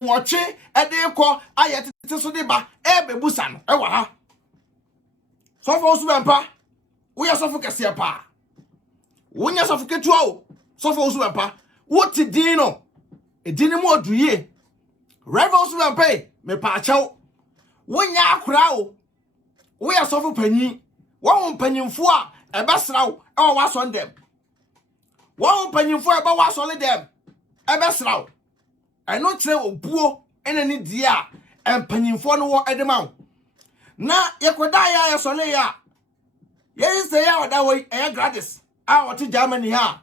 watche edeko ayete so de ba bebusa no ewa ha sofo Owusu Bempah wo ya sofo kese pa wo nya sofo ketua o sofo Owusu Bempah wo ti din no edin mu oduye Reverend Owusu Bempah me pa achew wo nya akura o wo ya sofo panyi wo mpanyimfo a ebesraw e wo waso ndem wo mpanyimfo e ba waso le dem ebesraw eno kire obuo ene ni dia empanyimfo no wo edema na yekoda ya yesole ya yese ya oda wo gladys a wote Germany ha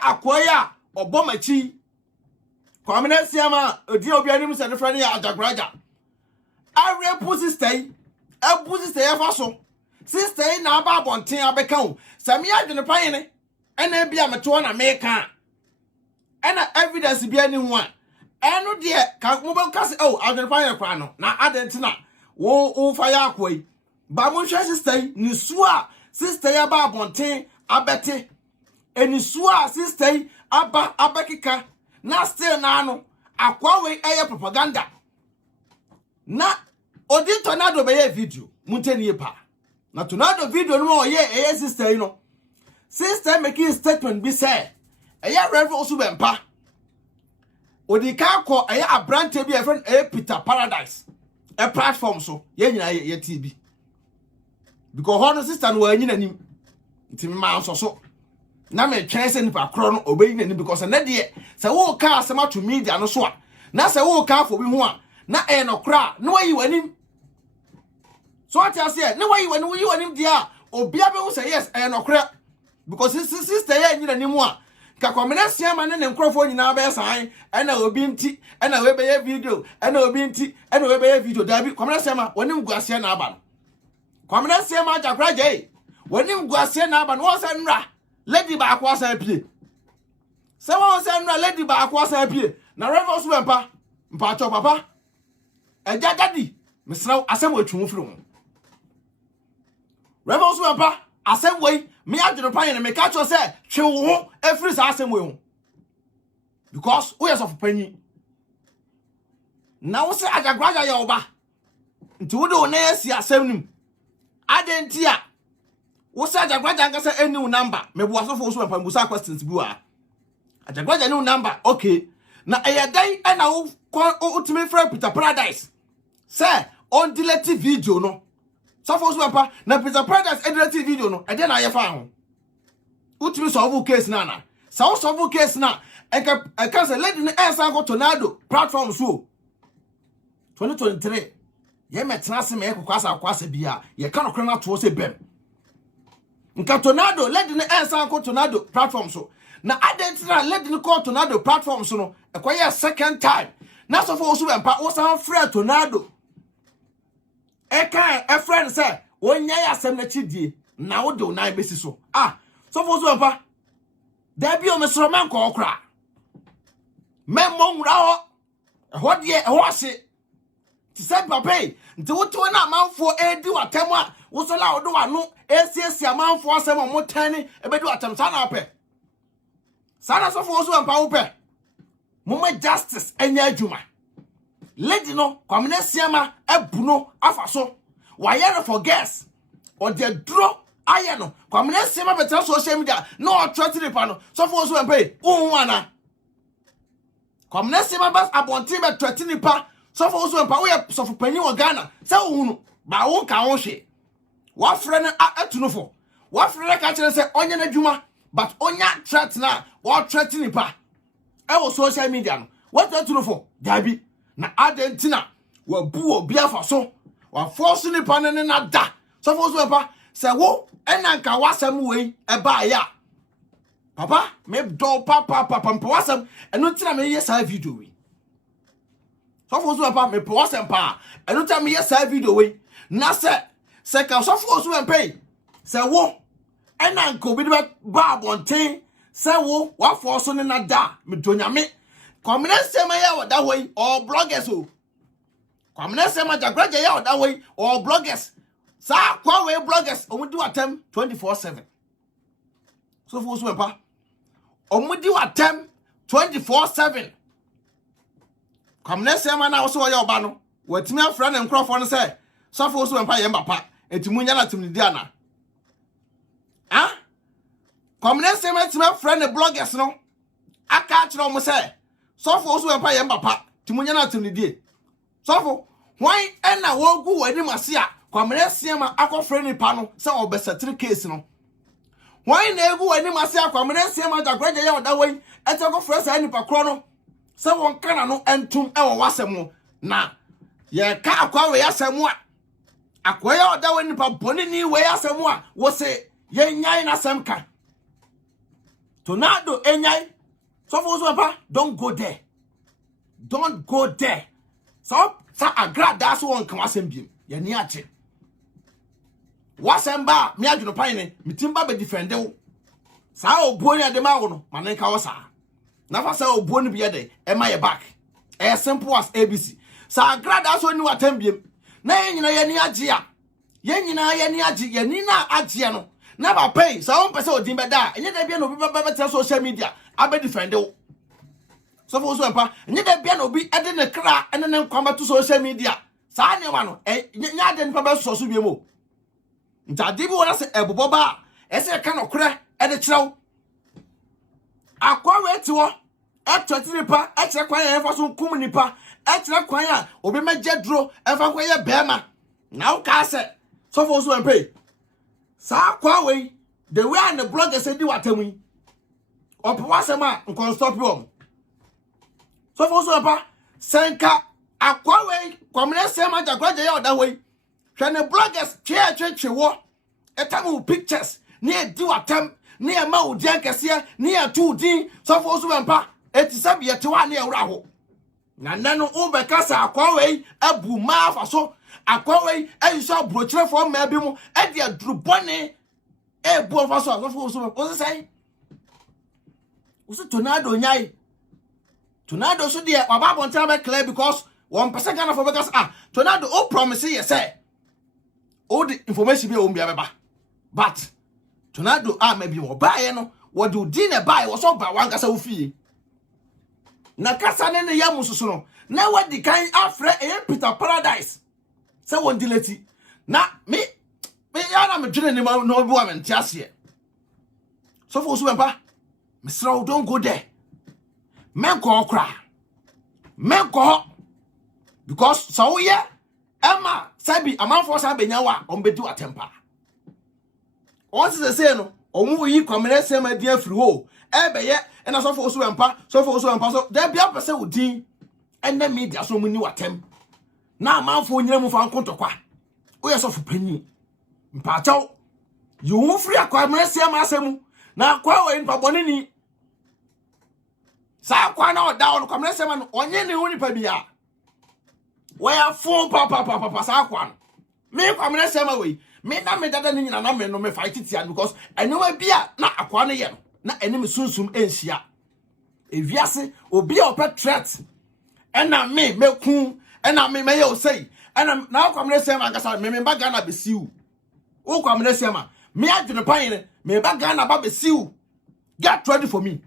akoya obomachi kwamene siama odi obi anim se defra ne ya Ajagurajah are pu sister ya faso sister na aba bonten abeka o sami Adwenepahene ena bia meto na meka ena evidence bia ni ho a eno de ka mo be kase o Adwenepahene kwa no na adentina wo fa ya akwai ba mo hwe sister ni su a sister ya ba bonten abete eni su a sister abekika na still na no akwa we eye propaganda na odi tornado be video munteni pa na tornado video no eye sister you know sister making statement be say eye Reverend Owusu Bempah odi ka ko eye abrante bi e friend Peter Paradise a platform so ye nyina ye TV because hono sister no anyi nanim ntimi ma so na me twen se nipa kro no obeyi nanim because na de se wo ka asema to media no so a na se wo ka fo bi ho a na e no kra no wayi wanim so what you say no wayi wanim dia obia be wo say yes e no kra because sister ye anyi nanim a ka kwamena siama ne nkrofo nyina be san ena obi nti ena we be video ena obi nti ena we be video dabi kwamena siama wonim guase na aba no kwamena siama Ajagurajah wonim guase na aba no wo se nra lady ba akwa san pie se wo se nra lady ba akwa san pie na Reverend Owusu Bempah mpa cho papa Ajagadi mesraw asem atwu firi ho Reverend Owusu Bempah asem wei me Adwenepahene me ka cho se twe wo ho efiri sa asem wei ho because we are of panyi na wo se Ajagurajah ya oba nti wo de wo na yesi asem nim adentia wo se Ajagurajah ngasa eni number me bo asofo Owusu Bempah musa questions bi wa Ajagurajah ni number okay na eyedai na wo ultimate friend Peter Paradise say on delete video no sofo Owusu Bempah na Peter Paradise delete video no e dey na ye fa ho ultimate solve case na so solve case na e ka say lady na ensa go tornado platform so 2023 ye metena se me kwasa bia ye ka no kra na to se bem nka tornado lady na ensa go tornado platform so na identity lady na call tornado platform so no e kwa ye second time na sofo Owusu Bempah wo san frɛ tornado e kan e friend say wonya ya asem na chidie na wo de na besi so sofo Owusu Bempah da bi o mesro man ko okra memmo nwura ho de ho ase ti se papa nti woto na amanfo edi watam a wo so la wo do wano esiesie amanfo asem mo tani ebedi watam sa na apɛ sana sofo Owusu Bempah wo pɛ mama justice enya adwuma lady no kwamene siama ebuno afaso wayere for guess or the draw ayeno kwamene siama betra social media no attract pa no sofo Owusu Bempah unwana kwamene siama bas abonti be threatening pa sofo Owusu Bempah wo ye sofo panyi wo Ghana se uhunu ba wo ka wo hwe wa frɛ no atunofo wa frɛ ka kire se onye na adwuma but onya threat na wo threatening pa e wo social media no what atunofo dabi na adentina wa bu obi afaso wa force ni panene na da sofo Owusu Bempah se wo ena nka wasam wei e ba ya papa me do papa wasam eno tina me yes video we sofo Owusu Bempah me wasam pa eno tina me yes video we na se ka sofo Owusu Bempah se wo ena nka obi ba bonten se wo wa force ni na da me donyame kwamene sema ya wada hoyi or bloggers o kwamene sema Ajagurajah ya wada hoyi or bloggers sa kwa we bloggers omudi watem 24/7 sofo Owusu Bempah omudi watem 24/7 kwamne sema na wo so ye oba no watimi afra ne nkrofo no se sofo Owusu Bempah ye mbapa etimunya na timni di ana kwamne sema timi afra ne bloggers no aka kire mo se sofo Owusu Bempah ye mbapa timunya na timni di sofo why ena wo gu wani mase a kwamne sema akofre nipa no se obesetri case no why na egu wani mase a kwamne sema Ajagurajah ye oda wai ete akofre sa nipa kro no se won kana no entum e wo wasem na ye ka akwa we asem a akwa ye oda wani nipa boni ni we asem a wo se ye nyai na sem ka tornado enyai sofo Owusu Bempah don't go there so sa agrada so won kan asem biem ye ni ache wasem ba me Adwenepahene mitimba be defend wo sa obuo ni adema wo no manen ka wo sa na fa sa obuo ni biye de e ma ye back as simple as ABC sa agrada so ni watam biem na ye nyina ye ni age a ye nyina ye ni age ye ni na age no na ba pay sa won pese odin be da enye da bia no bi be social media abe defend wo so for Owusu Bempah enye da bia no bi ede ne kra ene ne nkwama to social media sa ne wa no nya de npa be so so biem o ntade bi wona se ebobo ba ese ka no kra ede kirew akwa we ti wo etwati nipa ekire kwan ya enfa so kum nipa ekire kwan a obi magye duro enfa kwan ya bema na wo ka se so for Owusu Bempah sa akwa we the way and the blogger said di watamu opo wasem a nkon stop you so for Owusu Bempah senka akwa we kwamne sema Ajagurajah ya oda we hwe ne bloggers twe wo etamu pictures ni edi watam ni e ma odi ankese ni e tu din so for Owusu Bempah etisabi ete wa na ewra ho na nanu ubeka sa akwa we abu ma afa so akwa we ayuso brochire fo ma bi mu e de adurubone e bu afa so for Owusu Bempah o say usu tornado nyai tornado so de baba bonta be clear because 1% Ghana for because tornado o promise ye say all the information be o mbia beba but tornado maybe wo bae no wo do din e bae wo so ba wan kasa wo fie na kasa ne ya mususu no na wadi kan afre Peter Paradise se won dileti na me ya na me dwene ni ma no bi wa me ntiase so for Owusu Bempah Mr. don't go there men go cry men go because so yeah Emma sabi amanfo sa benya wa ombedi atempa once they say no omu yi kwamene sema dia free ho ebeye na so for Owusu Bempah so there be a person udin ene media so mu ni watem na amanfo nyina mu fa nkontokwa o ye so for panyi mpa chaw you free akwamene sema asemu na akwa we npa bone ni sa akwa na oda on kwamene sema no onye ne huni pa bia where phone papa sa akwa me kwamene sema we me na me dada ni nyina na me no me fight it because enwa bia na akwa ne ye no na enim sunsum enhia eviase obi a opet threat ena me meku ena me ye o say ena na kwamene sema ngasa me ba Ghana be siu o kwamene sema me Adwenepahene me ba Ghana ba be siu get ready for me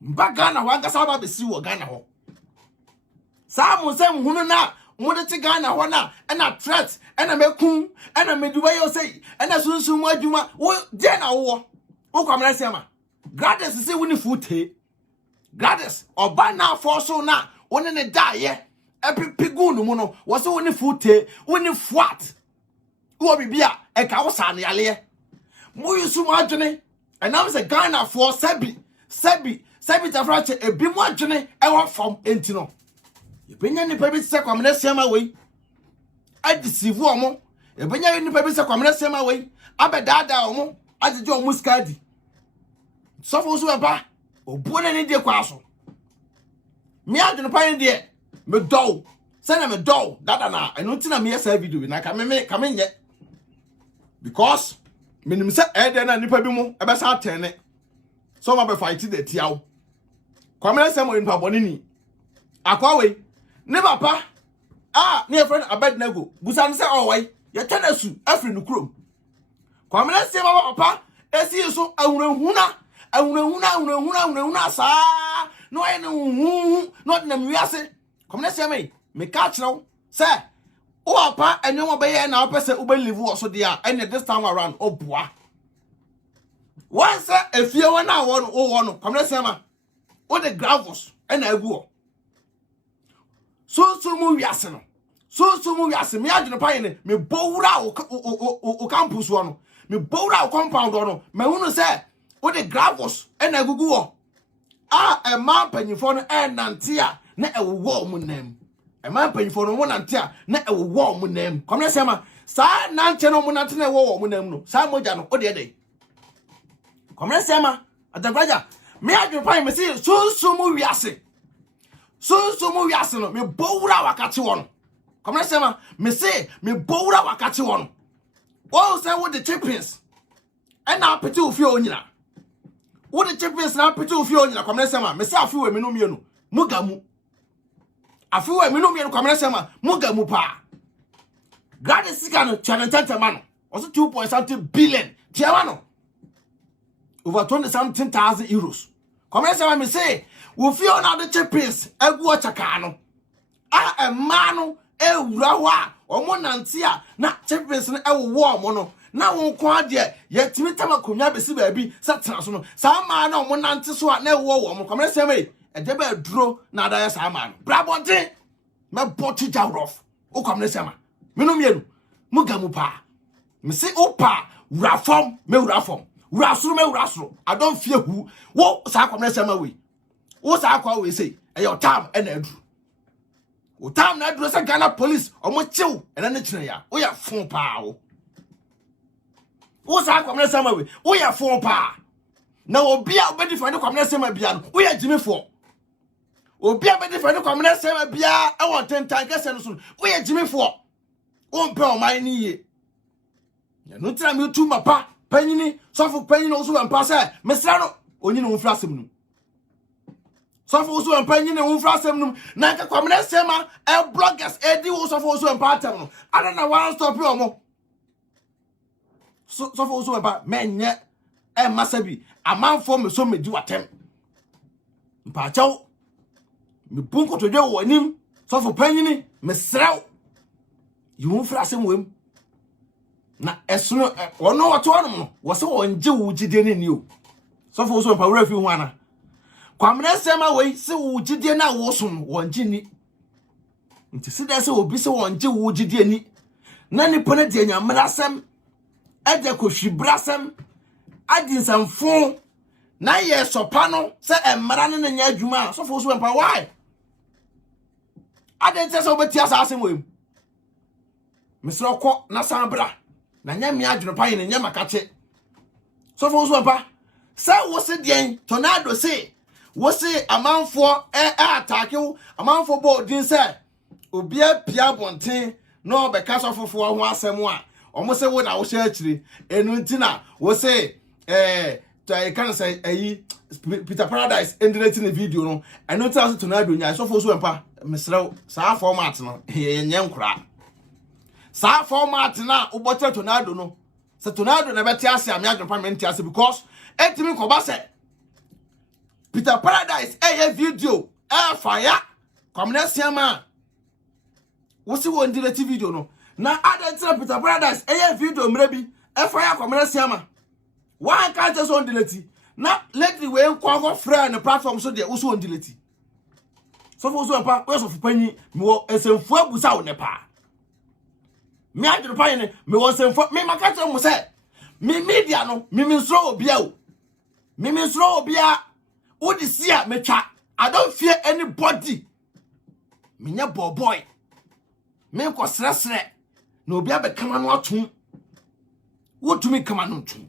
ba Ghana wa ngasa ba be siu o Ghana ho sa mo se hunu na mo de ti Ghana ho na ena threat ena meku ena me duba ye o say ena sunsum adwuma wo de na wo o kwamene sema Gladys say woni fute Gladys oba na forso na woni ne daye epipigu no mu no wo say woni fute woni fat wo bibia e ka wo sa ne yale mo yusu mo adwene enam se Ghana for sabi tafrache ebi mo adwene e wo fam enti no e benya ni pabi se kwamene sema we adisivu omo e benya ni pabi se kwamene sema we abedada omo ajeje omo skadi so for Owusu Bempah obuone ni de kwaso me Adwenepahene de me do se na me do dada na eno nti na me yesa video na ka me nye because menim se ede na nipa bi mu ebe sa atene so ma be fight the tiawo kwamene se mo nipa boni ni akwa we ne papa ne friend Abednego busan se owai ye tenasu afri no krom kwamene se ma papa esi so awurahuna sa no aye no hu no na miase Come let's say me catch now. Say, oh, pa, and you obey and our person who believe also there, and this time around, oh, boy. Once if you want now one, come let's say, all the gravels and I go. So movie asino. So movie asino. Me Adwenepahene me bowra o campus one. Me bowra o compound one. Me unu say all the gravels and I go. A man panyimfo no nantia na ewo mu nam. A man panyimfo no nantia na ewo mu nam. Come let's say sa nante no mu nante na ewo mu nam no. Sa moja no o de dey. Come let's say Ajagurajah me Adwenepahene me say so mu wiase. So mu wiase no me bowra wakati won. Come let's say me say me bowra wakati won. Oh say what the champions. And na pete ofie onyina. What the champions na pete ofie onyina come let's say me say afi we me no mienu. Mugamu. Afi we me no mienu come let's say mugamu pa. Glady sika no challenge man. Also 2.something billion. Tiawa no. Over 20-something thousand euros. Come let's say me say we feel now the champions egu ochaka no. A man ewura wa omo nantia na champions no ewo omo no. Na won ko ade yetimi tamakonya besi baabi satena so no. Sa man na omo nante so a na ewo omo. Come let's say me e de ba duro na da ya sa man. Brabonte me boti jawrof. O come let's say me no mienu mugamu pa. Me say opa wurafom me wurafom. Wurasuru me wurasuru. I don't fear who. Wo sa come let's say we. Wo sa kwa we say e your time and edru. O time na edru say Ghana police omo chew e na chine ya. Wo ya fon pa o. Wo sa come let's say we. Wo ya fon pa. Na obi a obedi fa ne come let's say bia no. Wo ya jimi fo. Obi a obedi fa ne come let's say bia e won tentan kese no so. Wo ya jimi fo. Wo mpe o man ni ye. Ya no tira me tu mapa. Panyini sofo panyini Owusu Bempah say mesra no onyi no mfra asem no. Sofo Owusu Bempah nyine wo mfra asem no na nka kwamene sema bloggers edi wo sofo Owusu Bempah atem no ada na one stop yo mo. Sofo Owusu Bempah menye masabi amanfo me so medi watem. Mpa chaw me bunko to dwe wo anim sofo panyini mesra yi wo mfra asem wem. Na esuno ono wato anum no wo se wonje wo gide ne ni o. Sofo Owusu Bempah wura fi hu ana. Kwamene sema we se wo gide na wo so no wonje ni. Nti se da se obi se wonje wo gide ni. Na ni pone de nyamra sem ade ko hwibrasem adinsamfo na ye sopa no se emra ne nya adwuma Sofo Owusu Bempah why? Ade nte se obeti asase wem. Misro ko na sambra na nya mi Adwenepahene nya makache. Sofo Owusu Bempah se wo se den tornado se wo se amanfo attack you amanfo bo din se obi apia bonten no be ka sofofo ho asem a omo se wo na wo hye akire enu ntina wo se to I can say Peter Paradise ended in the video no enu ntina so tornado nya Sofo Owusu Bempah mesrew sa format no ye nya nkura sa format na ubote tornado no se tornado na beti ase am Adwenepahene menti ase because etimi ko ba se Peter Paradise video fire komne siama wo si wo ndile video no na adentra Peter Paradise video mrebi fire komne siama why can't just on delete na lately we nkwa friend platform so de wo so on delete Sofo Owusu Bempah we so fupanyi me wo esemfu abusa wo nepa me Adwenepahene me wo esemfu me makata mo se me media no me nsro obia o me nsro obia wo di sia me twa I don't fear anybody me nya boy me ko sresre na obia be kama no atum wo tumi kama no atum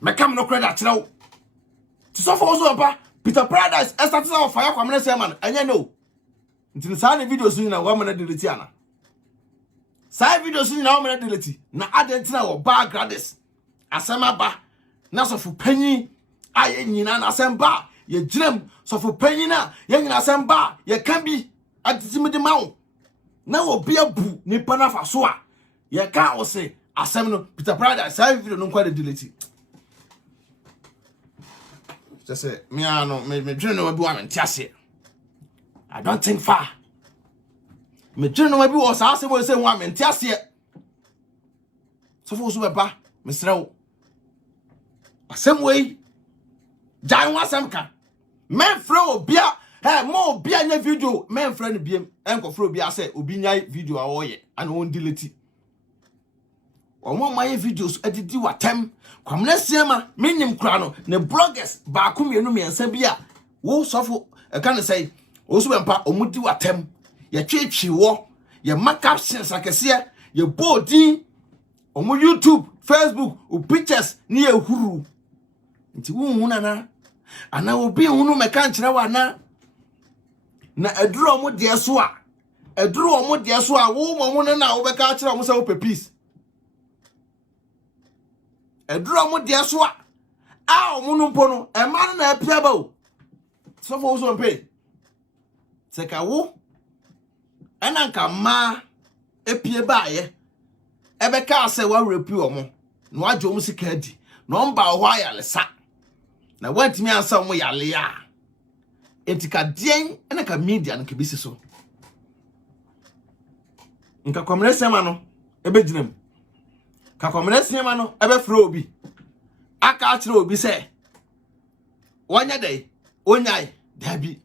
me kam no credit atrew ti Sofo Owusu Bempah Peter Paradise started off fire kwamene say man anya no nti sa na videos ni na wo mena delete ana sa videos ni na wo mena delete na adentina wo background asema ba na Sofo panyi aye nyina na asem ye gyinam Sofo panyi na ye nyina asem ye kan bi atitimide mawo na wo bia bu nipa na fa so a ye ka wo se asem no Peter Paradise sa video no kwa de delete just say me ano me dream no be one tiase I don't think far me twene no ma bi wo saa se mo se ho amente ase so fo Owusu Bempah me srew asem wei jan wasem ka men frɛ obia mo obia nya video men frɛ no biem enko frɛ obia sɛ obi nya video a wo ye ana won delete omo my videos edidi watem kwamna siema menim kra no ne bloggers ba ko mienu miensa bi a wo sofo e kan say Owusu Bempah omudi watem ye twetwi wo ye captions akese ye boldin omo YouTube Facebook o pictures ni ehuru nti wo huna na ana obi hunu meka nkyere wa na eduro omo de so a wo mo na wo beka kyere omo say wo peace eduro mo de so a omo no mpo no e ma na apia ba o so for Owusu Bempah seka wo ana nka ma epie ba ye ebeka ase wa repi omo no adwo mo sika di no mba ho ayalesa na wantimi ansa omo yale ya etika dien ena ka media no kebisi so nka komene sema no ebegyinam ka komene sema no ebefro obi aka akire obi se wonya dai onyai dabi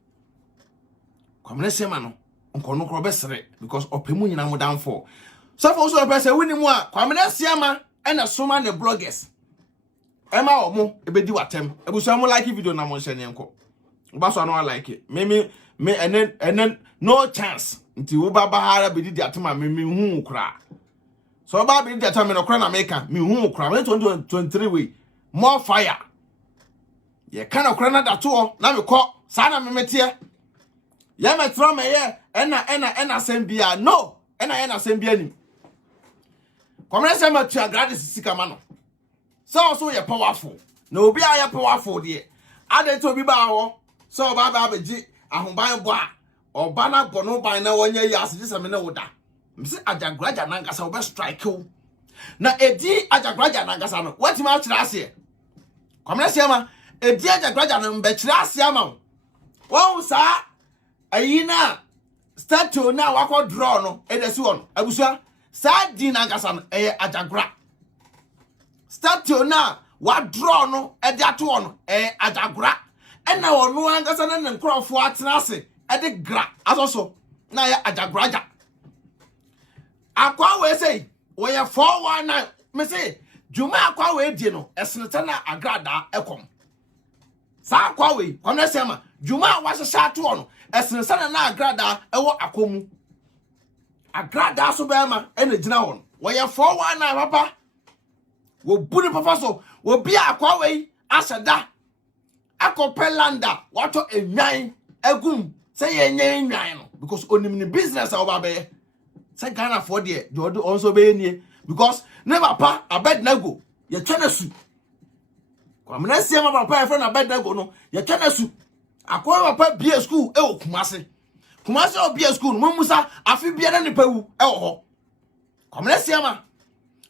komene sema no nkono kro besere because opemu nyina mo danfo so for Owusu Bempah say wini mu a komene sema ena soma ne bloggers ema omo ebedi watem ebuso mo like video na mo hye ne nko ba so no like it me and no chance nti wo ba bahara bedi di atema me hu kra so ba bedi di atema me no kra na meka me hu kra 2023 we more fire ye kana kra na dato na me ko sa na me metie ye metro me ye ena sembia no ena sembia ni komre se ma tu agrade sika ma no so ye powerful na obi aye powerful de ade to obi ba wo so ba beji ahoban bo a oba na bono ban na wonya yi asije se me na woda mse Ajagurajah na ngasa obe strike o na edi Ajagurajah na ngasa no watima akira ase komre se ma edi Ajagurajah no mbe kira ase ama wo sa ayina statue na wakọ draw no edesi won abusua sa di na ngasa no Ajagura statue na wa draw no ede ato no Ajagura ena onu angasa na nkrofo atena ase ede gra asoso na ya Ajagurajah akwa we say we ya 419 me say juma akwa we die no esneta na agrada ekom sa akwa we kono sema juma wa hye ato no esneta na agrada ewo akomu agrada so be ma ena gina won we ya 419 papa wo buni papa so wo bia akwa we aseda akopelanda wato enwan agum say ye enwan no because onim ni business a oba be say Ghana for there jodo onso be nie because never pa Abednego ye twena su kwamna sie ma papa e friend Abednego no ye twena su akwa papa bia school e okumase kumase o bia school no musa afi bia na nipa wu e wo ho kwamna sie ma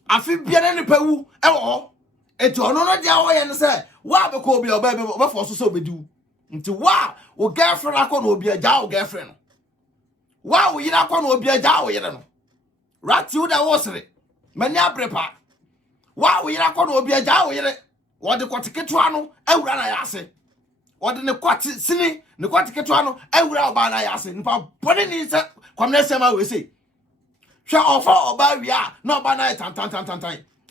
afi bia na nipa wu e wo ho eti ono no dia wo ye ne say wa be ko obi oba be for so obediu nti wa o girlfriend akọ na obi aja o girlfriend no wa wo yira akọ na obi aja wo yire no rati wo da wo sere mani abrepa wa wo yira akọ na obi aja wo yire wo de kwotiketo ano awura na ya ase wo de ne kwati sini ne kwotiketo ano awura oba na ya ase nipa boni ni se kwamna sema we say hwe ofa oba wia na oba na tan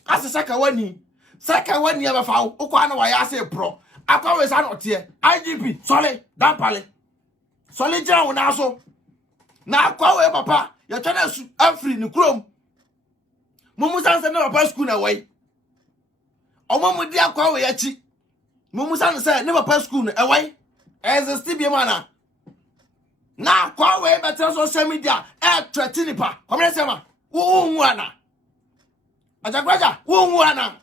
ase saka wani aba fa ukwa na wa ya ase pro akwa we sa no tie IGP sole dampale sole jira wona so na akwa we papa ya twena su afri ni krom mumu sanse na papa school na wai omo di akwa we ya chi mumu sanse na papa school na e wai exist bi mana na akwa we better social media threatening pa komre sema wo hu ana Ajagurajah wo hu ana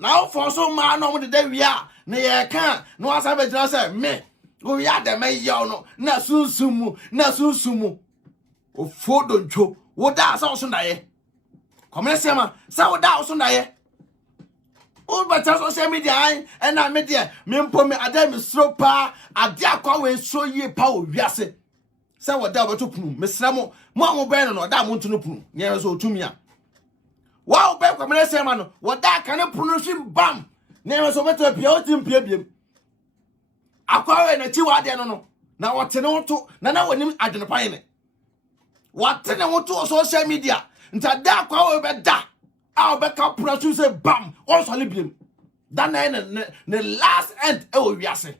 now for so man no de dey wia na ye kan no asa be jira say me go ya de me yo no na sunsumu o fodo ncho wo da asa so na ye komene sema sa wo da so na ye o better social media and na media me mpo me ade me sro pa ade akwa we so ye pa o wiase Say what da to punu. Mesra mo mo ben no da mo nto no punu. Nya so tumi a. Wow be kwamene se ma no. What da kan punu hwim bam. Nya so beto pia o tim pia biem. Akwawe na ti wa de no. Na wote no to na wonim Adwenepahene. Wote ne wo to social media. Nta da akwawe be da. A be ka punu say bam. On so libiem. That na last end e wo wiase.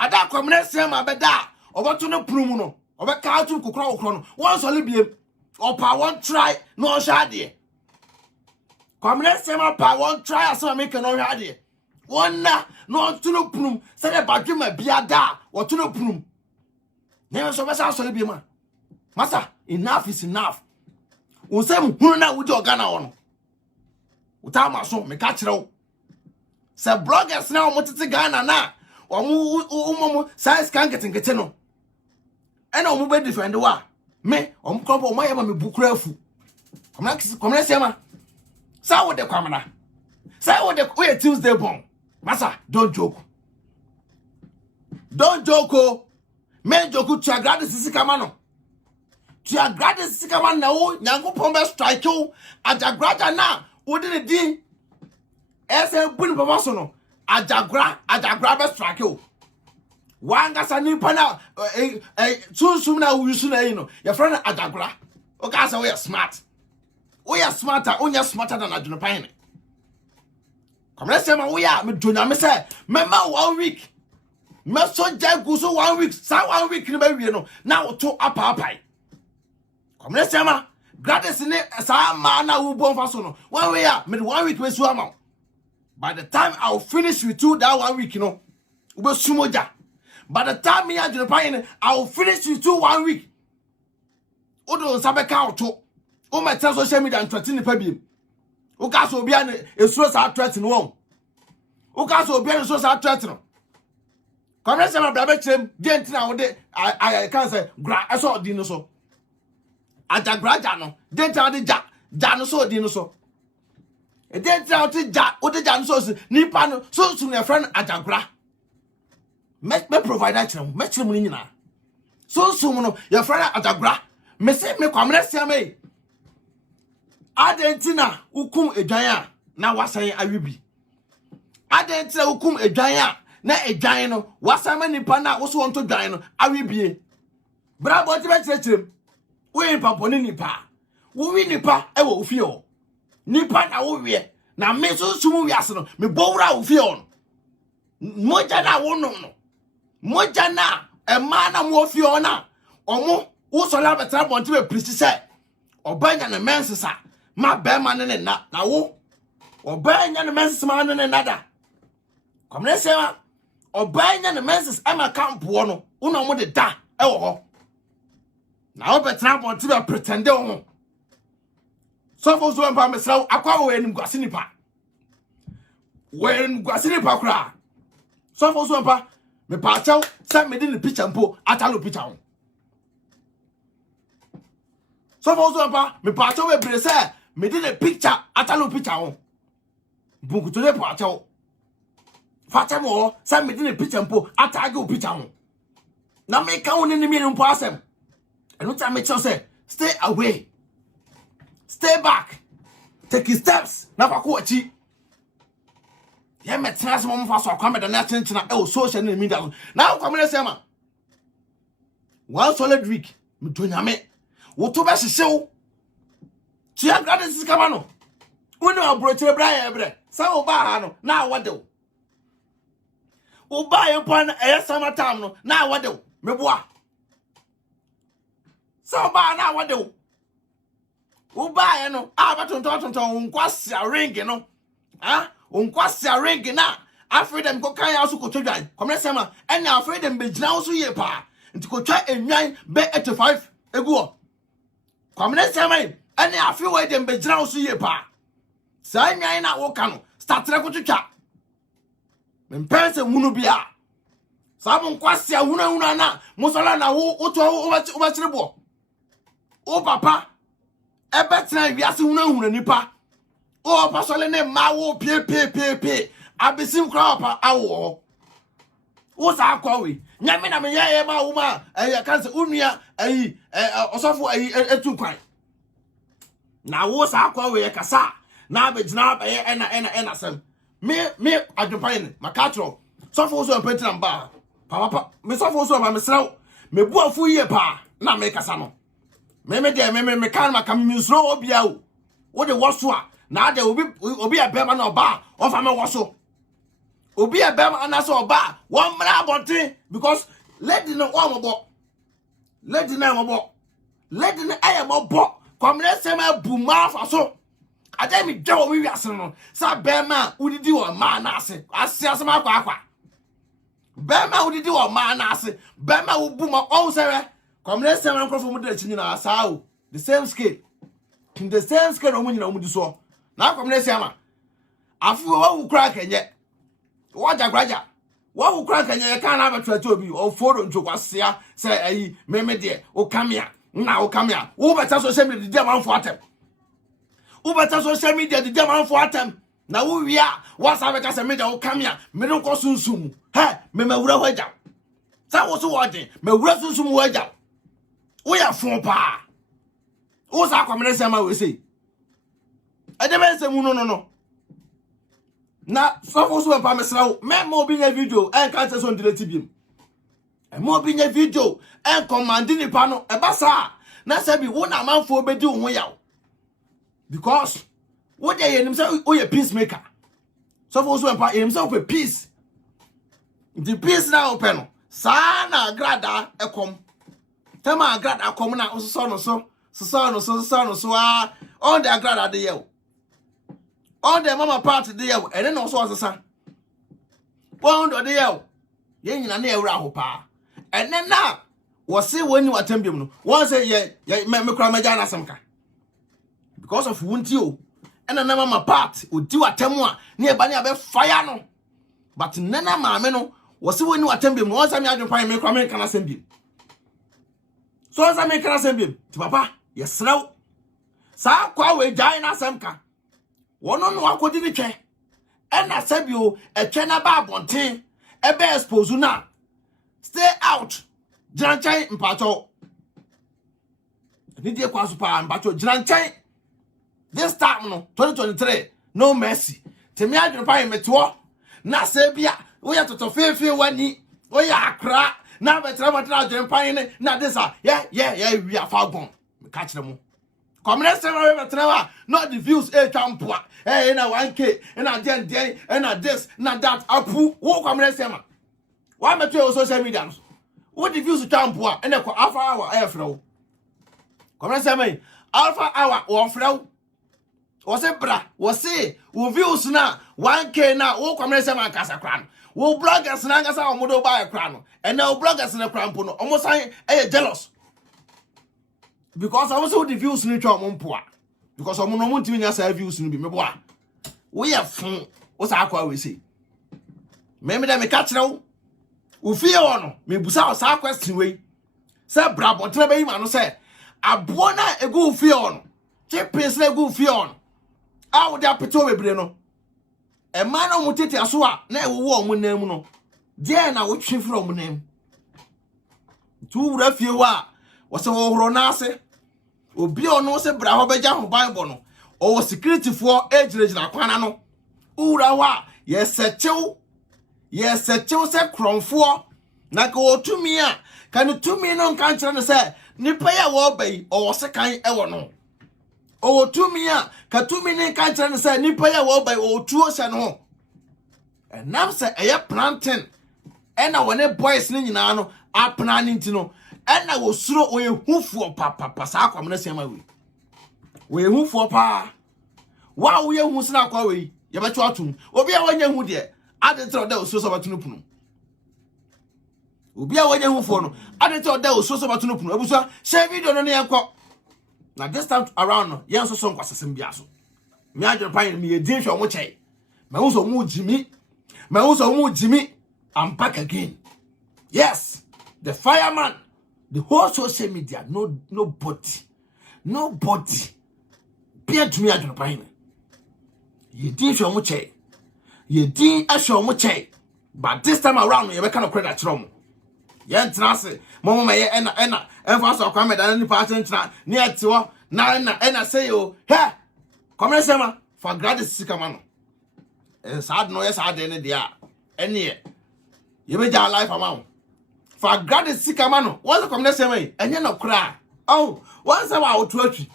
Ada kwamene se ma be da. Obato no prumu no obeka atu kokra okro no won so lebiem opa won try no hwade kwamene sema pa won try asema make no hwade won na no to no prum se de badwema bia da wo to no prum ne so be sa so lebiem a masa enough is enough won sem hunu na wudi ogana wo no uta ma so me ka kire wo se bloggers na wo tete Ghana na omo size kan getengete no ena omo be defend wa me omo kropo omo yema me bukura afu komna sema sa wo de kwamna sa wo de we Tuesday bon masa don't joke me joke to agrade sisi kama no to agrade sisi kama na wo Nyankopon be strike wo Ajagurajah na wo de din ese buni papa so no Ajagura be strike wo wanga sanipa na sunsum na Owusu na no your friend Ajagura okay say we are smart we are smarter onya smarter than Adwenepahene come let's say we are me donya me say mema 1 week me so jagu so 1 week sa 1 week ni ba wie no na wo to apapai come let's say ma gratis ni sa ma na wo bon fa so no when we are me 1 week we su ama by the time I'll finish with you that 1 week we be sumoja. By the time me Adwenepahene, I'll finish with you 1 week. Odo sabe ka oto. O me tell social media and threaten pa biem. O ka so bia ne esuro sa threaten won. O ka so bia ne so sa threaten. Come say my brother chem, dey ntina wo de I can say gra eso di no so. Ajagurajah no, dey ntina de ja no so di no so. E dey ntina wo de ja no so nipa no so your friend Ajagura. Me provide that channel. Me channel ni nyina. So no your friend Ajagura. Me say me kwamre sia me. Adentina ukum edwan a na wasan awibi. Adentina ukum edwan a na edwan no wasan manipa na wo so wonto dwan no awibie. Bra bo ti be kirechirem. We papa ni nipa. Wo wi nipa e wo fie ho. Nipa na wo wie. Na me so sumu wiase no me bowra wo fie ho no. Moja na wo no no. Moja na ema na mo fie ho na. Omo wo so la betra bonti be preach say obanya na mensesa ma be ma ne na wo obanya na mensesa ma ne na da. Come let's say obanya na mensesa ama camp wo no uno mo de da e wo ho. Na wo betra bonti be pretend ho. So Owusu Bempah mesra akwa wo enim gwase nipa. When gwase nipa kra. So Owusu Bempah me pa chaw say me di ni picture mpo atalo picture ho. So Owusu Bempah me pa chaw we bre say me di ni picture atalo picture ho. Bunku to de pa chaw. Fa chaw mo say me di ni picture mpo atage picture ho. Na me ka woni ni mi mpo asem. Eno ta me chaw say stay away. Stay back. Take steps. Na fa ko achi. Ye metra se mo fa so akwa me da na chenchena e social media. Na kwa me say ma. One solid week. Me to nyame. Wo to be hyehyew. Ti agrade sika ma no. Woni abrochire bra ya bre. Sa wo ba ha no na wode wo. Wo ba ye pon e sama time no na wode wo. Me boa. Sa ba na wode wo. Ubaye no abatonton nkwasia ring no nkwasia ring na afre dem ko kan aso ko twadwan komre sema enya afre dem be gina so ye pa nti ko twa enwan be 85 eguo komre sema enya afre we dem be gina so ye pa sa enwan na wo ka no startre ko twwa mempense hunu bia sa mo nkwasia hunu na mo sola na wo to wo ba chirebo o papa ebetra wiase hunu nipa o pasole ne ma wo pe abesim kra pa awo wo sa akwa we nyame na me ye ma wo ma kan se unua osofo etu kwan na wo sa akwa we kasa na abegina abaye ena sem me Adwenepahene makatro sofo so petina mba papa me sofo so ba me sraw me bu afu ye pa na me kasa no me kan makam mi sro obia wo de woso a na de obi abema na oba ofa me woso obi abema anase oba won mra abonte because lady no omobo lady na omobo lady na ayamo komre sema bu ma fa so ade mi dwo mi wiase no sa bema udidi wo ma na ase asema akwa bema udidi wo ma na ase bema wo bu ma o sewe komre sema nkrofo mu da chi nyina asao the same scale in the same scale omu nyina omu di so na komre sema afu wo wu kra kenye wo Ajagurajah wo wu kra kenye ka na abeto obi o foro ntwokwasia se ayi meme de o kamia na o kamia wo beta social media di amanfo atem wo beta social media di amanfo atem na wo wia WhatsApp ka se media o kamia me no ko sunsum he me mawura hoja sa wo so wode mawura sunsum hoja wo ya fon pa wo sa kwamene se ma we sei ade be se mu no na Owusu Bempah mesrawo me mo bi nya video en kan se so ndelete biem e mo bi nya video en command nipa no e basa na se bi wo na manfo obedi wo yaw because wo de yenim se wo ye peacemaker so Owusu Bempah yenim se wo peace the peace na open no sa na agrada ekom tema agrada kom na so on the agrada de yew on the mama part de yew ene no so asesa pon do de yew ye nyina na ewura ho pa ene na wo se woni watambiem no won say ye me kra maja na samka because of wunti o ene na mama part odi watamu a ne eba ne abe fire no but nana maame no wo se woni watambiem no won say me Adwenepahene me kra me kana sambiem so say me kana sambiem ti papa yesraw sa kwa we jai na samka wono no akodi ni twe ena sabio etwe na ba abonten ebe expose na stay out Jiranchai mpacho ni die kwa super mpacho Jiranchai this time no 2023 no mercy temi Adwenepahene meto na sebia wo ya toto fefe wani wo ya akra na betra matra Adwenepahene na desa we afagon ka kire mu komre se we betra not the views champoa na 1k na den na this na that apu wo komre se ma wa meto social media no what the views champoa na ko alpha hour frɛ komre se mai alpha hour wo frɛ wo se bra wo se wo views na 1k na wo komre se ma kasa kra no wo bloggers na ngasa wo do ba kra no na wo bloggers na kra mpo no omo san jealous because I also the views ni twa mpoa because omo no ntimi nya sa views ni bi meboa we ya fun wo sa akwa we say me dem ka kire wo fie ono me busa wo sa question we say bra botre be ma no say abo na egu fie ono chipins na egu fie ono a wo da peto bebre no e ma no mutete aso a na e wo omo nam no de na wo twe fro omo nam tu wura fie wa wo se wo horo na ase obi ono se bra ho beja ho bible no o security for ejirejira kwana no ura wa yesechew se kronfo na ka otumi a kan tumi no kan kire no se nipa ya wo bai o se kan e wo no o tumi a ka tumi ne kan kire no se nipa ya wo bai o tuo se no enam se eye planting ena wone boys ni nyina no apna ni ntino ena wo suro o yehufuo papa sa akwam na siama we yehufuo pa wa wo yehu sina akwa we ye beto atum obi a wanya hu de adetro da osuro so batunu punu obi a wanya hufuo no adetro da osuro so batunu punu abuso share video no ne yanko na this time around no yen so nkwasesem bia so me Adwenepahene me yedin hwe omo chei me hu so mu jimi I'm back again. Yes, the fireman, the whole social media, nobody. Peer to me, Adwenepahene. You didn't show much, but this time around, you can't credit from. yen trase mo me ye ena enfa so kwa me da ni pa tentra ni etiwo na ena say o he come say ma for Glady sika ma no sad no yes sad ne dia ene ye be ja life ama for Glady sika ma no what's the come say ma enye no kra oh what's about otu atwi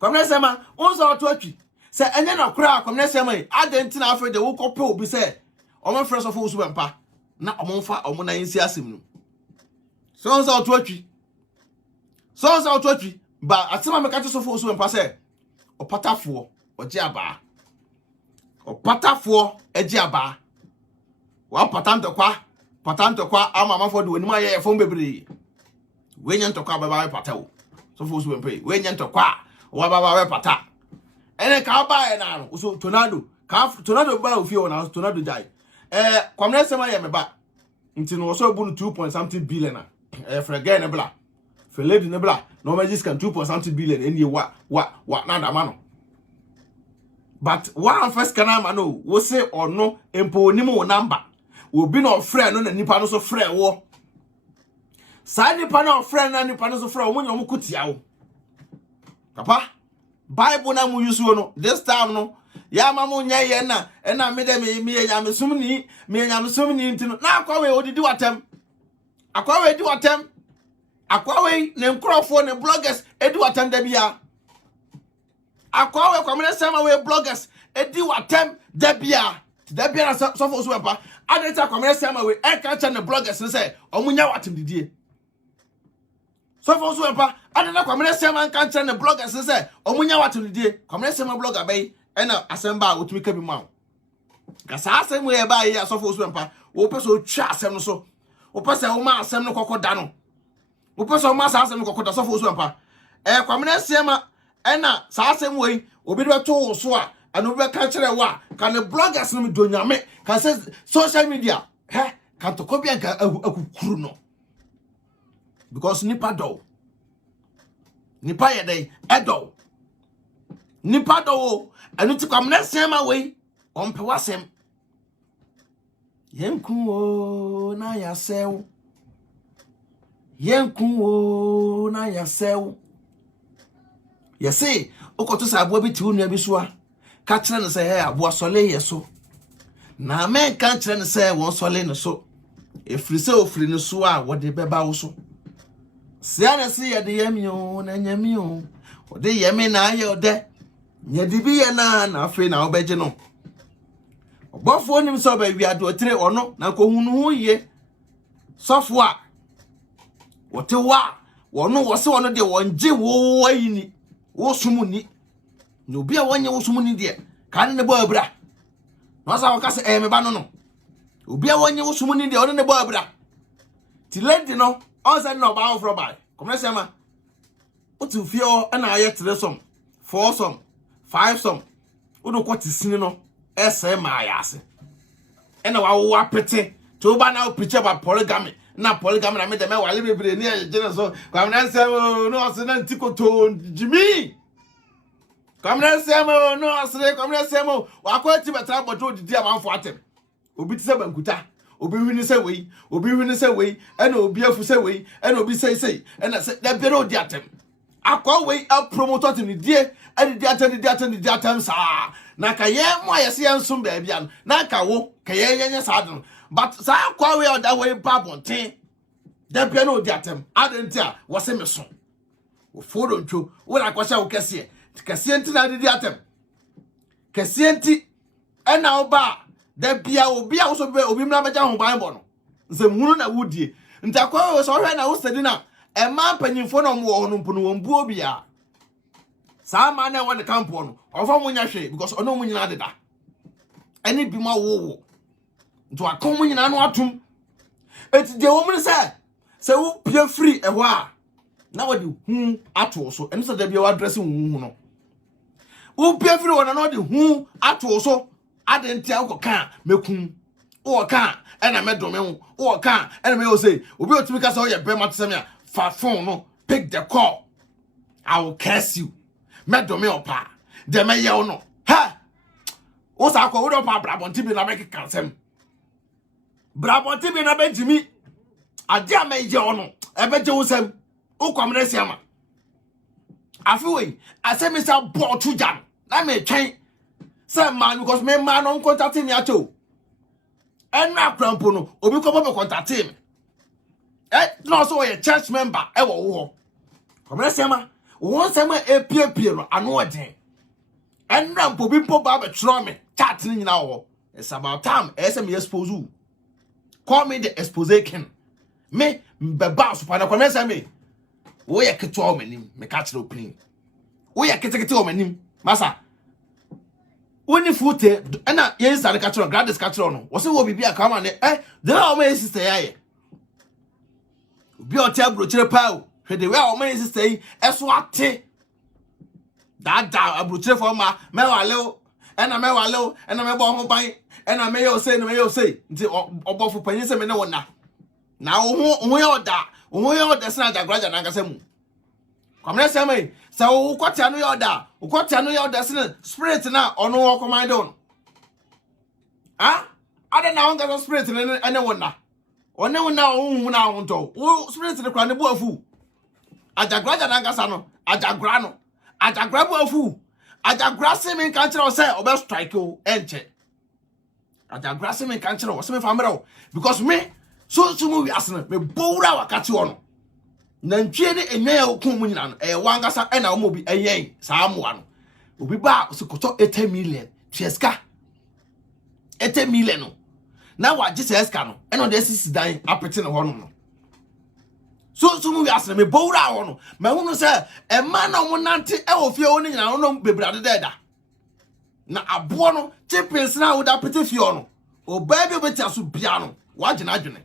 come say ma what's otu atwi say enye no kra come say ma adentina afre de wo kope obi say o me firɛs of Owusu Bempah na omonfa omona yinsi asem no so otu atwi otu atwi ba atima me ka so Owusu Bempah say opatafo oje aba opatafo eje aba wa patanto kwa ama mafo de onima ye fon bebre we nyanto kwa baba patawo so Owusu Bempah we nyanto kwa wa baba pata ene ka ba e na no so tornado ba ofie wona tornado jai kwamna sema ye meba nti no so bu 2 point something billion frege ne bla Glady ne bla no magis can 2 point something billion eni wa na da ma no but one first kana ma no wo say ono empo onim wo number obi no frɛ no na nipa no so frɛ wo sa nipa no frɛ na nipa no so frɛ wo nyom kutia wo papa Bible na mu yusu no this time no ya mamu nya ye na me de me nyamsumni ntino na akwawe odidi watem akwawe di watem akwawe ne nkrofo ne bloggers edi watem da bia akwawe kwamene sema we bloggers edi watem da bia na so Owusu Bempah adeta kwamene sema we eka cha ne bloggers say omunya watem didie so Owusu Bempah adeta kwamene sema nka cha ne bloggers say omunya watem didie kwamene sema blogger bai ena asemba otumi ka bi ma ka sa asem we ba ye so Owusu Bempah wo peso twa asem no so wo pese wo ma asem no kokoda no wo pese wo ma sa asem no kokoda so Owusu Bempah kwamene sema ena sa asem we obi de to wo so a anu be ka kire wa ka ne bloggers no do nyame ka say social media ka to ko bi anka akukuru no because nipa do nipa ye dey edo nipa do anu ti kwamna sema we ompe wasem yenku o na yasew yesi okoto sa abo bi ti unu abi so a ka kire ne say abo sole yeso na men ka kire ne say won sole ne so efiri se ofiri ne so a wo de beba wo so sia na si ye de yemi o na nyami o de yemi na aye ode nyadibi ye na afi na obeje no obofo onim so ba wi ado tire ono na ko hunu ye sofo a wote wa wono wo se wono de wonje wo ayini wo sumuni no obi a wonye wo sumuni de kan ne bo abra no sa waka se me ba no obi a wonye wo sumuni de ono ne bo abra ti Glady no on se no ba ofro ba come se ma otu fio na aye 3 som 4 som 5 som udo kwoti sini no ese ma ya ase ena wa pete to ba na preach about polygamy na me de me wale bebre ni ejene so kwamna se no se na ntikoto jimi kwamna se mo no se kwamna se mo wa kwati betra bodo didi amanfo atem obi ti se bankuta obi hwini se wei ena obi afu se wei ena obi sei ena se da bere odi atem akwa wei a promoter to ni die edi di atem sa na ka ye mo ayese ensum ba bia na ka wo ka ye yenye sa adon but sa akwa wei oda wei babonten da bere odi atem adentia wo se me so wo fodo ntwo wo na kwasha wo kese enti na di atem kese enti ena oba da bia obi a wo so be obi mna beja ho ban bo no nse hunu na wudie ntakwa wo so hwe na wo sedi na ema panyimfo no mo wo no mpu no wombu obi a sa ma na won campo no ofo munya hwe because ono munyina deda ani bi ma wo nto akon munyina no atum eti de wo mun se wo pia free ehwo a na wodi hu ato so eno se da bia wa address hu no wo pia free wona no de hu ato so adentia wo kan mekun wo kan ena medome wo kan ena me yo say obi otimi ka say o ye bema tsem ya fa phone no pick the call I will curse you medome opa de me ye no ha wo sa kwa wo do pa brabonti bi na make cancel brabonti bi na be jimi ade a meje ono ebe je wosam o kwamre siama afiwe asemi sa bo to jan na me twen say man because me man on contact me acho enra krampo no obi ko be contact me no so ye church member e wo wo kwamre siama won sama epiepie no ano odin enra mpo bi mpo ba be tro me chat ni nyina wo it's about time esem expose you call me the expose king me beba so pa na kwamre siama wo ye keto o manim me ka kire opin wo ye ketekete o manim masa woni fute na yen sare ka kire gradis ka kire no wo se wo bibia ka ma ne de na o ma sister yaye obi o te abro kire pa o hwede we o ma sister yi eso ate da abro kire fo ma me wale o na me wale o na me bo ho ban na me yo say nti obofo panyin se me ne wona na wo yo da wo yo da sna Ajagurajah na nkasa mu kwamre se mai se wo kwata no yo da wo kwata no yo da sna spirit na ono wo command on ada na won spirit ne ene wona one wona wo na wo nto wo spirit ne kwa ne bu afu Ajagurajah na nkasa no Ajagura bu afu Ajagura se me kan kire o se obe strike o enche Ajagura se me kan kire o se me famre o because me so mu wi asene me bowura wakati ono na ntwe ne enyan ya okun mu nyina no wangasa na wo bi eyen saa moa no obi ba sikoto 80 million tieska 80 million no na wa giseska no no de sisi dan apete ne hono no so mu wi asene me bowura wo no ma hunu se ma na wo nante wo fie wo ne nyina no bebrade deda na abo no tipins na wo da pete fie ono oba bi obeti aso bia no wa gina adwene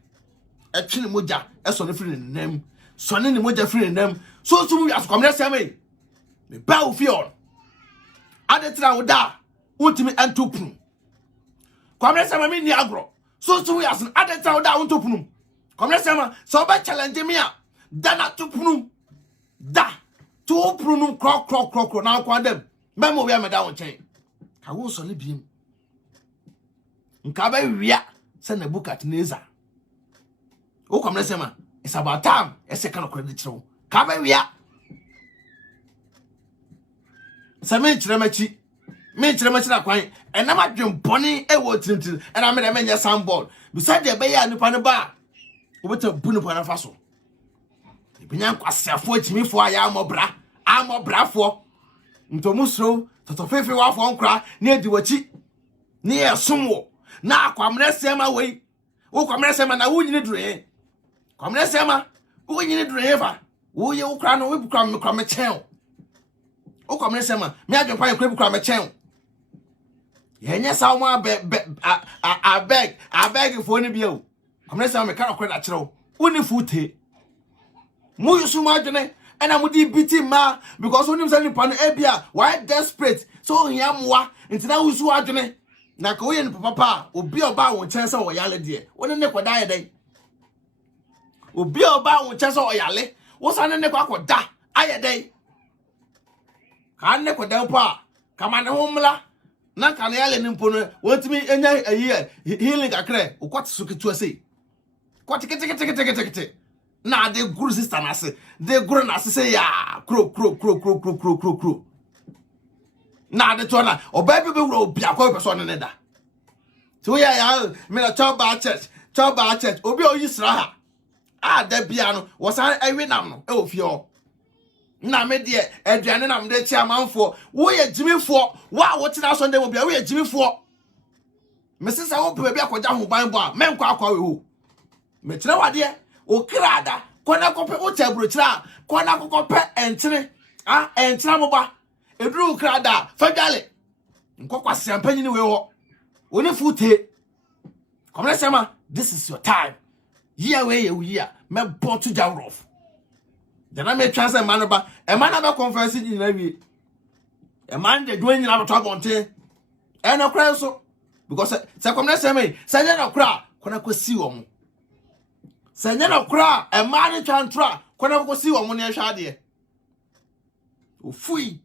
etwene moja eso ne firi ne nam so ne moja firi ne nam so mu wi aso kwamre seme me ba wo fie ono adetra wo da wontimi antopunu kwamre seme me ni agro so mu wi aso adetra wo da wontopunu kwamre seme so ba challenge me a da na topunu da to punu krok na kwa dem memo wi ameda wo chen ka wo so ne biem nka ba wia se Nebukadnezar o kwamre sema it's about time ese kana kredit chiro ka ba wia se me chire machi na kwan enam adwen boni e wo tintin na me de menye sandball beside de be ya nipa ne ba obeta bu nipa na fa so ebinya kwasiafo achimifo aya amobrafo ntomusro totofefe wafo nkra na edi wachi na yesomwo na akwamre sema wei wo kwamre sema na wo nyine dure kwamre sema wo nyine dure fa wo ye wo kra no wo bukra me kra me chen wo kwamre sema me adwen kwa kra bukra me chen ye nya sa wo abeg fo ni bia wo kwamre sema me kra kra na kire wo ni fute mu yusu ma adwene ena mu di biti ma because onim say nipa no ebia why desperate so hia moa ntina wusu adwene na ka oye ni papa obi oba wo chen say oyale de woni ne koda ye den obi oba wo chen say oyale wo sa ne kwakoda aye den ka ne koda pa kama ne homla na ka ne yale ni mpo no wotimi enya ayi healing akre ukot sukitu ase kwatikete na de guru sister na se de guru na se say ya kro na de to na oba bi wuro obi akwa person ne da to ya me na church obi oyisra ha da bia no wo san ewe nam no e ofio na me de aduane nam de chia manfo wo ye jimifo wo tena so de wo bia wo ye jimifo me se sa wo pe bia kwaja ho ban bo a me nkwa akwa we ho me tena wade o krada kona kope o tabrochira kona kope entene entena moba eduru krada fadale nkokwa siampanyi ni we ho oni fute komle sema this is your time year we year me bought to jawrof then I me transfer man ba e man na be conference ni na wie e man de dwan nyina beto abonte e na kra so because se komle sema se na kra kona kosi wo mo senya na kura e ma ni twantra kona ko si wo mo ne hwa de ofui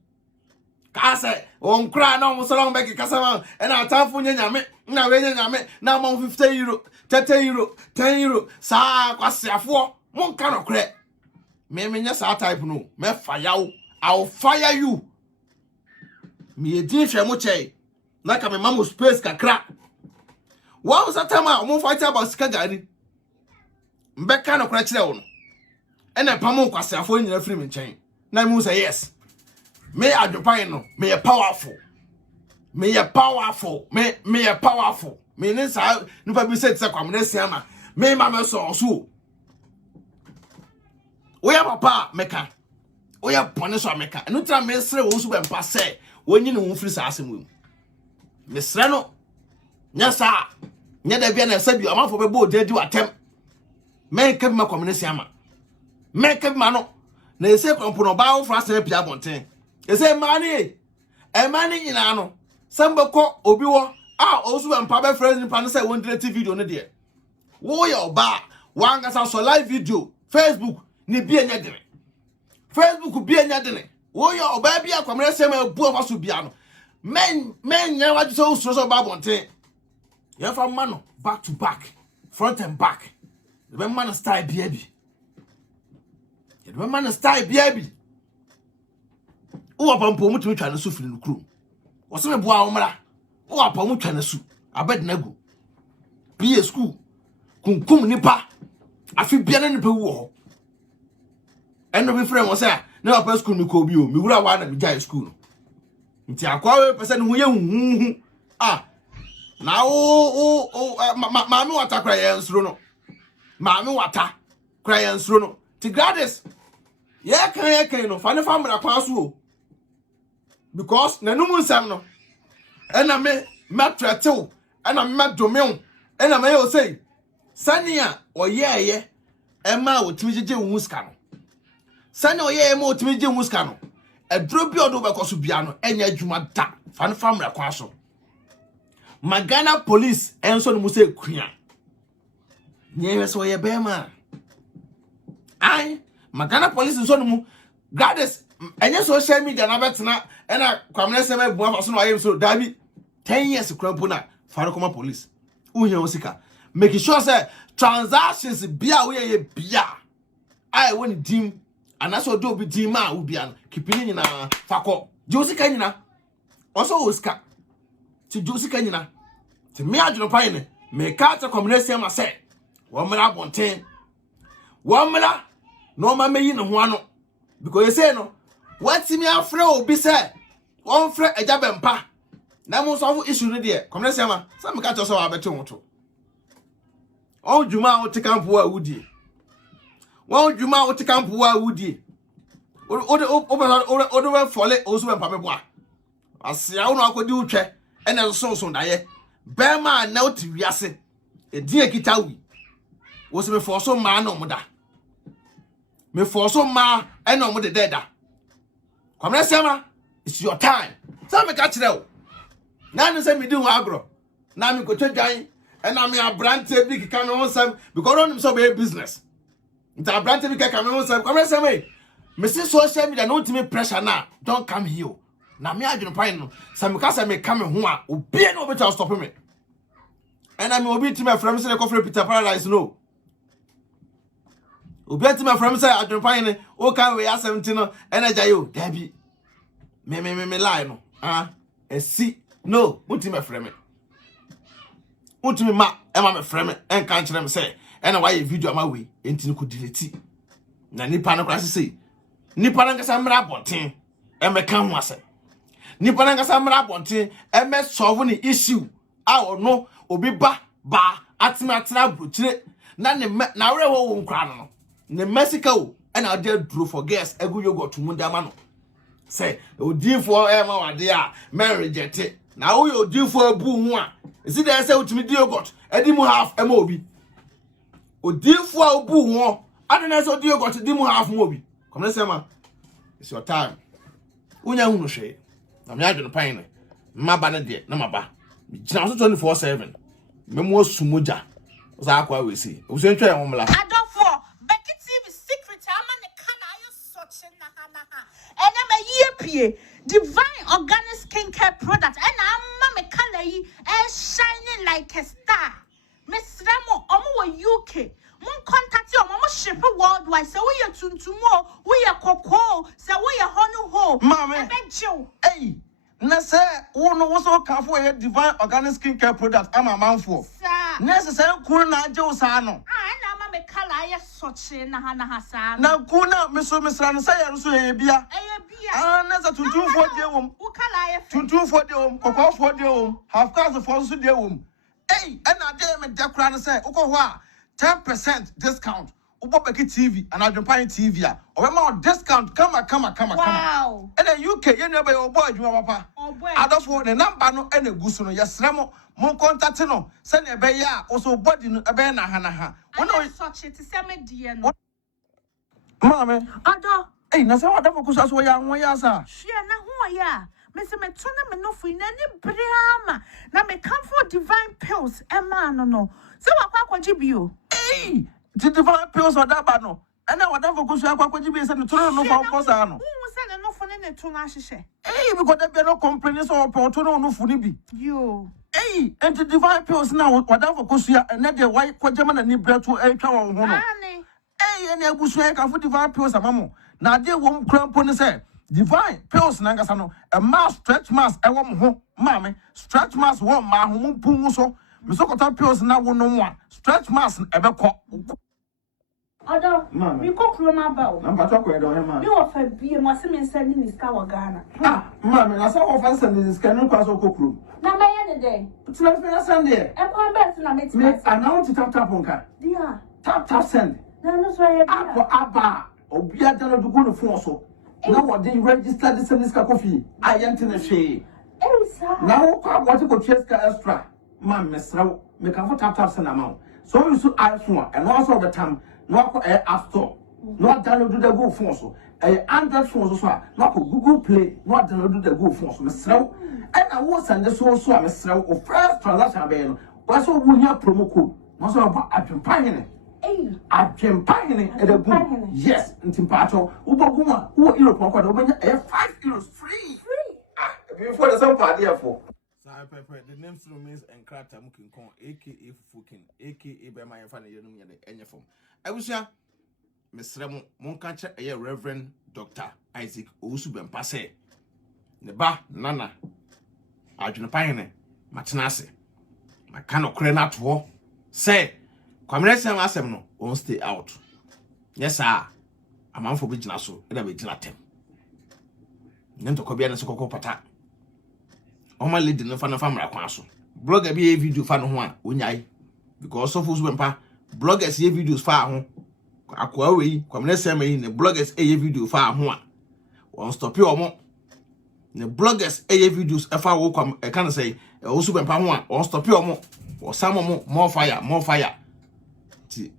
Casɛ on cry no mo so long back casama and I time for nyame na we nyame na mo 50 euro 30 euro 10 euro sa kwasiafo mo nka no kre me nya sa type no me fire I'll fire you me edin hwe mo chei na ka me mamo space kakra wa was that time mo fight about sika gari mbeka no kra kire wo no ena pamo kwasiafo nyina free me nchen na me say yes me Adwenepahene no me powerful me powerful me powerful me ne sa nipa bi say kwamne siama me ma me so oya papa meka oya pone so meka no tra me sre Owusu Bempah say wonyi ne wo free sa asem me sre no nya sa nya da bia na sa bi amafo be bo dedi watem me ka bi ma kwamne siama me ka bi ma no na ese kwampo no ba wo fra se pia bonten ese mani nyina no sambeko obi wo Owusu Bempah be friends nipa no say won direct video no de wo ye oba wanga sa so live video Facebook ni bia nya dene Facebook bia nya dene wo ye oba bia kwamre sem abu afa so bia no men nya wa so so ba bonten ye fa ma no back to back front and back the man style bia bi the man style bia bi wo pampo mutumi twa ne su firi no kuro wo se me boa wo mra wo pampo twa ne su abednago BA school kunkum nipa afi bia ne nipa wu ho eno bi frem wo se na papa school ni ko bi o mi wura wa na mi jai school no nti akwa we pese ne ho ye huhu na ma mi wata kra ye nsuro no ma mi wata kra ye nsuro no ti Gladys ye kan no fa ne fa mra kwa so o because nanum nsam no ena me matretew ena me domew ena me yo say sania oyeye ema otimi jeje wu ska no sania oyeye ema otimi jeje wu ska no edro bi odo be koso bia no enya adwuma da fa ne famra kwa so magana police enso no mu say kuya nyewe so ye bema ai magana police enso no mu Gladys enya social media na betena ena kwamne sem abu afa so no ayem so dabi 10 years krampo na farakoma police uhia osika make sure say transactions bia we ye bia ai woni dim anaso do bi dim ma wo bia no kipini nyina fako josika nyina oso osika ti josika nyina ti me Adwenepahene me ka ta kwamne sem ase wo mra bonten wo mra no ma meyi ne ho ano because you say no what me afre obi say won frɛ Owusu Bempah na mo so issue no de komne say ma say me ka to so wa beti woto on djuma o ti kampo a wudie won djuma o ti kampo a wudie o do fole Owusu Bempah me boa asia wo no akodi utwe ene so daye bema na o ti wiase edi ekita wi wo se me force ma na omoda me force ma ene omode deda komne say ma it's your time. Say me catch you. Na no say me do agro. Na me go twadwan and na me abrante bi kika me wonsam because on so be business. Nta abrante bi kika me wonsam. Come say me see social media no ultimate pressure na don't come here. Na me Adwenepahene no. Say me ka say me come ho a obi no be to stop me. And na me obi ti me from say the coffee Peter Paradise no. Obi ti me from say Adwenepahene o kan we 17 no energy yo dabi. Me lie no esi no untimi frame untimi ma ema me frame en kan kire me say ena wa ye video ama we entini ko delete na nipa no kwase say nipa na ngasa mra bonten e me kan ho ase nipa na ngasa mra bonten e me solve ni issue a ono obi ba atena brochire na ne na were wo nkra no ne mesika o ena de duro for guests egu yogurt mu ndama no say odifo ema wade a men reject na wo odifo abu hu a isi dey say utimi di yogurt edi mu half ema obi odifo abu hu adena say odi yogurt di mu half mu obi come say ma it's your time unya hu no hwe na me Adwenepahene maba ne de na maba gina so 24/7 memo asumuja za akwa we see obusen twa en wo mla adofo bekiti be secret ama ne kana ayo soche And I'm a year divine organic skincare product. And I'm a color and shining like a star. Miss Ramo, Omo UK. Mon contact your mama ship worldwide. So we are tuntumo, we are cocoa, so we are honey ho. Mamma, hey, Nasa, one also come for a divine organic skincare product. I'm a man for. Necessary Kuna Joe Sano. I'm a color, such a Nahana Hassan. Now, Kuna, Miss Ansaya, so a beer. Ah, Nasa to do for the home. Who color? To do for the home, cocoa for the home, half cars of false to the home. Hey, and I dare me Decran say, Okowa, 10% discount. Ubopeki TV and Adwenepahene TV. Or more discount. Come. Wow. And then UK, you know, your boy, you papa. Oh boy. I don't want the number no any gusuno. Yes, Remo, Mon contatino. Send a beya, also body a bena hanaha. I know such it is a dear. Mamma, Ado. Hey, Nasa, what the focus as we are, Moyasa. She and who ya. Mr. Metuna Menofu in any brama. Now me come for divine pills, Emma no. So what you? Hey, the divine pills or that bano. And now whatever goes to what you be sent to no for Posano. Who said enough for any tunashe? Hey, because there be no complaints or portono no funibi. You. Hey, and the divine pills now, whatever goes here, and then the white Quajaman and Nibra to a cow. Hey, and I wish I can put divine pills a mammo. Now, dear won't cramp on the say. Divine pills nangasano a mass stretch mass a woman home mammy stretch mass one ma home pumuso misokota pills now one one stretch mass ever call Other we cook room about number talk where don't man you offer be a massive sending this cow Ghana mammy I saw offense and this can pass or cook room now my end day it's not fair Sunday and come back to me announce it tap on car yeah tap send no so abba obia dano to go to phone now what they register this and this coffee I enter the shade now what you could chase extra man miss now make a tap send amount so you should iPhone and also the time no app store not download the Google phone so Android phone so not Google Play not download the Google phone so miss now and I was and the so miss now of first transaction ben what's all we have promo code most of Adwenepahene Adwenepahene at the boom. Yes, in Timpacho, Uboguma, who Europe, €5 free. Before the same party for. The name remains and Crata Mukin Kong, aka Fukin, aka Bema Fan, and your phone. I wish ya, Miss Remo, Moncancha, a Reverend Dr. Isaac Owusu Bempah. Neba, Nana, Adwenepahene, Matinase, Macano Crenat war, say. Kwamrese asem no won't stay out. Yes sir. Amam for bigina so e da be gina tem. Nento ko bia ne sokoko pata. O ma lead no fa na famra kwan so. Blogger bi e video fa no ho a onyai. Because Owusu Bempah bloggers e videos fa ho. Akwa we kwamrese ma yi ne bloggers e video fa ho a. Won stop you omo. Ne bloggers e videos e fa wo kwam e kan say Owusu Bempah ho a won stop you omo. O samo mo more fire.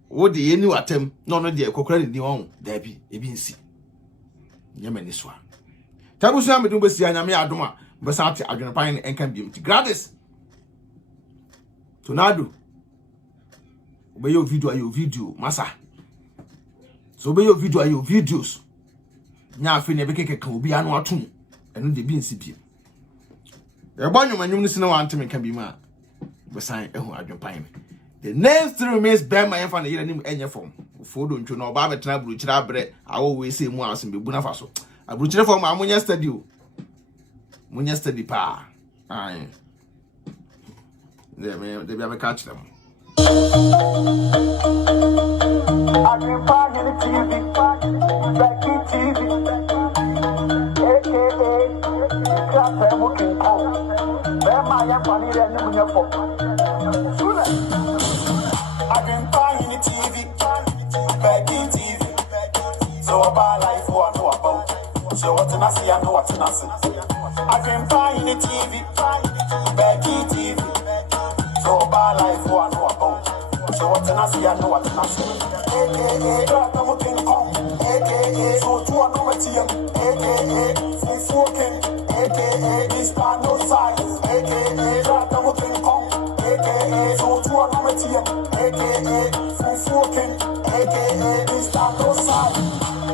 What the any atem no de kokora ni won da bi ebi nsi nyama ni so a tabusu am dum besi anyame adom a besa ate Adwenepahene enka biem ti gladys tonado obey your video masa so obey your videos nya afi ne be keke obi anu atum enu de bi nsi biem e gbanyum ni sine wan tem enka biem a besa ehu Adwenepahene. The name still remains Bempah and fan here any form. Fodo ncho no ba betena bruchira bre awo we say mu asem bebu na fa so. Abruchira form amunya study o. Munya study pa. Ai. De be catch them. Adwenepahene TV, Glady TV, aka casɛ mukin Bempah and fan here any munya form. Adwenepahene TV, Glady TV. So about life, what I know about. So what I see, I know what I see. Adwenepahene TV, Glady TV. So about life, what I know about. So what I see, I know what I see. AKA, Crata Mukin Kong. AKA, so to a number TM. AKA, Fufukin. AKA, this are no size. AKA, Crata Mukin Kong. AKA, so to a number TM. AKA, Fufukin. AKA, this are no size.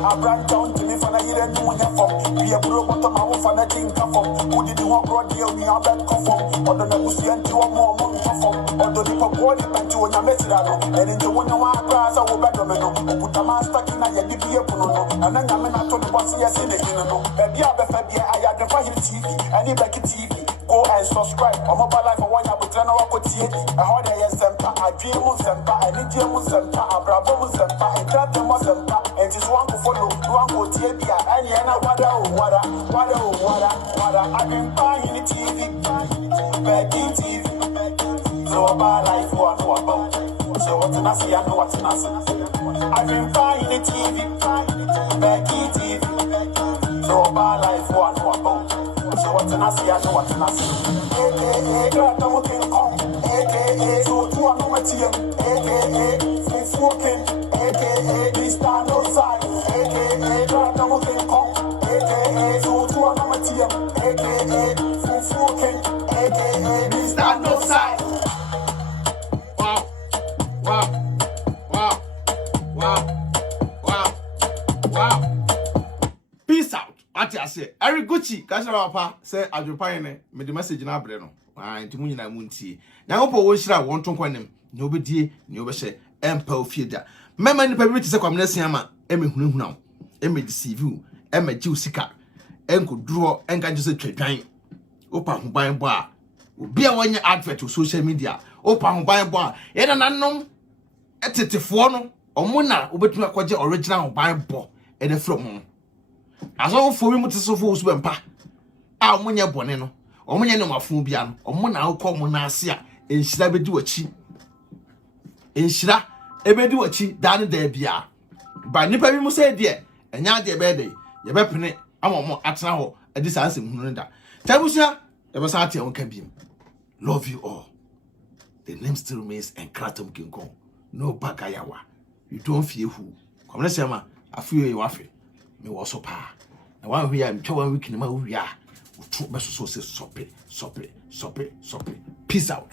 I brought down to me for the hidden and you want from. Be a bro, but I'm out for nothing come from. Who did you want to deal me? I'll bet come from. Or the negotiate and you want more money come from. Or the people body and you want your message. And in the one I cross, I will bet them. Put a man stuck in a DBA Puno. And then I'm not told what's yes in the Kino. Baby, I had the fire TV. And you back TV. Go and subscribe. I'm mobile life for one year with General Cotier. I heard a yes, I dream on Sempa, I need you on Sempa, I bravo on Sempa, I trap them on Sempa, and just want to follow, one go Tia, and Yana, water. I've been buying the TV, begging TV. So about life, what I know about. So what I see, I know what I see. I've been buying the TV, begging TV. So about life, what I know about. So what I see, I know what I see. AKA, don't come. AKA, so to a number TM. AKA, smoking. AKA, this time no side. AKA, don't come. AKA, so to a number TM. AKA, smoking. AKA, this time no side. Wow. Peace out. I say, Eric Gucci, Casarapa, say, Adwenepahene, made the message in Abreno. And to Munina Munti. Now, Opo want to quantum, nobody, nobody, Empel Feeder. Member in the permit is a community, Emmy Hunam, Emmy deceive you, Emmy Jusica, and could draw and can just a trade. Opa who buy a bar. Be a 1 year advert to social media. Opa who buy a bar. Yet an unknown at the Fono or Mona, Ubetua Quaja original buy a ball and a from. As all for him to so Owusu Bempah. Ah, Munya Boneno, or Munya no Mafubian, or Mona call Monasia, and Shira be do a chi. And Shira, ebe do a chi, down there bia. By Nipper, you must say, dear, and ya dear bede, your weapon, I'm more at now, a disaster. Tabusia, there was out on Kabim. Love you all. The name still remains and Kratom King Kong. No Bagayawa. You don't fear who. Come, let's say, I feel you waffle. Me was so pa. Now one we are in 2 weeks in my we are. Two best so say soppy. Peace out.